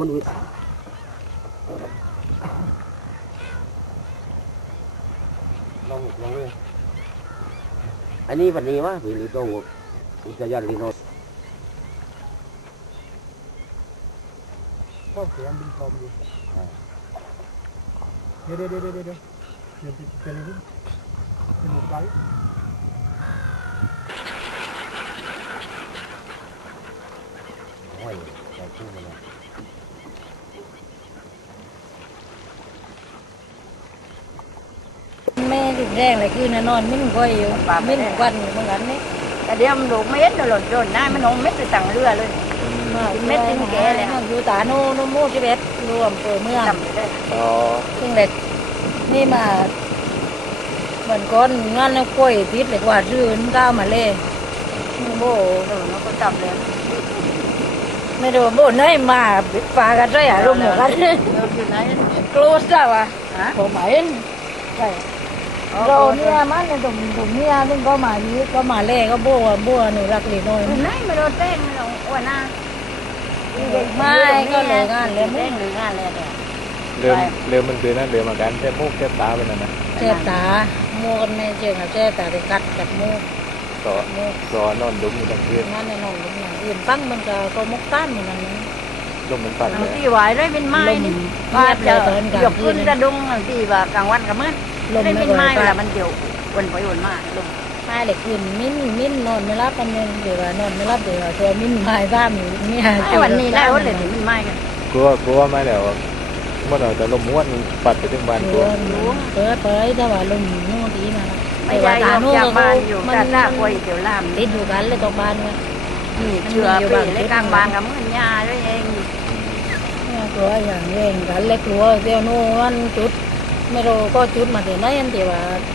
มันวิลองลองเลยอันนี้วันนี้วะพี่ลิโต้อุตยานลิโนก็เสียงบินพรมอยู่เดี๋ยวเดี๋ยวเดี๋ยวเดี๋ยวเดี๋ยวเดี๋ยวเป็นอะไรขึ้นเป็นหมวกไว้ ห้อยใส่ตู้เลย แม่ลูกแรกเลยคือนอนมิ้นก้อยอยู่มิ้นวันอยู่เหมือนกันนี่แต่เดี๋ยวมันดูเม็ดเดี๋ยวหล่นโดนได้มันเอาเม็ดไปสั่งเรือเลยเม็ดเป็นแก่เลยอยู่ตาโนโนโมที่เบ็ดรวมเปิดเมืองจำไม่ได้อ๋อซึ่งเด็กนี่มาเหมือนก้อนงานแล้วกล้วยพิษเลยกว่ารื่นก้าวมาเลยโบเออ nó có จำเลยไม่รู้โบไหนมาปากันได้อะรวมหมดกันเอออยู่ไหนโกรธจ้าวะฮะผมเห็นใช่ เราเนี่ยมันตรงตรงเนี่ยนึงก็มานี้ก็มาเล่ก็โบโบหนูรักเล็กน้อยอยู่ไหนไม่โดนแป้งไม่โดนอ้วนนะไม่ก็เลยงานเลยแป้งหรืองานเลยเนี่ยเริ่มเริ่มมันคือนั่นเริ่มอาการแค่มูกแค่ตาเป็นนั่นนะเจ็บตาโมกันไม่เจ็บนะเจ็บตาไปกัดกับโมต่อโมรอนอนดุมอยู่ทั้งคืนงานในนอนลงอย่างอื่นปั้งมันก็ก็มกต้านเหมือนกันนะลมมันปัดบางเลยทีไหวได้เป็นไม้นี่ลมว่าจะเงียบเลยตอนกลางยกคืขึ้นนนะกระดุงบางทีว่ากลางวันกับมืด ลมได้ไม่เป็นค่อไม้ยเวปาลามันเดี่ยววนไปวนมาลงไม่เด็กอื่นมิ้นมิ้นนอนไม่รับกันยังเดี๋ยวว่านอนไม่รับเดี๋ยวตัวมิ้นหายบ้ามีมีหายไอ้วันนี้ได้วันเลยถึงเป็นไม้กันกลัวกลัวไหมเดี๋ยวเมื่อเราจะลมม้วนปัดไปถึงบ้านกลัวเปิดเปิดแต่ว่าลมนู่นตีมาไม่ได้ออกจากบ้านอยู่กาหน้าป่วยเดี๋ยวลามติดอยู่กันเลยตรงบ้านไงนี่เชื่อปีเลยกลางบ้านกับมือยาด้วยเองกลัวอย่างเร่งกันเล็กกลัวเดี๋ยวโน่นจุด ไม่รู้ก็จุดมาเดี๋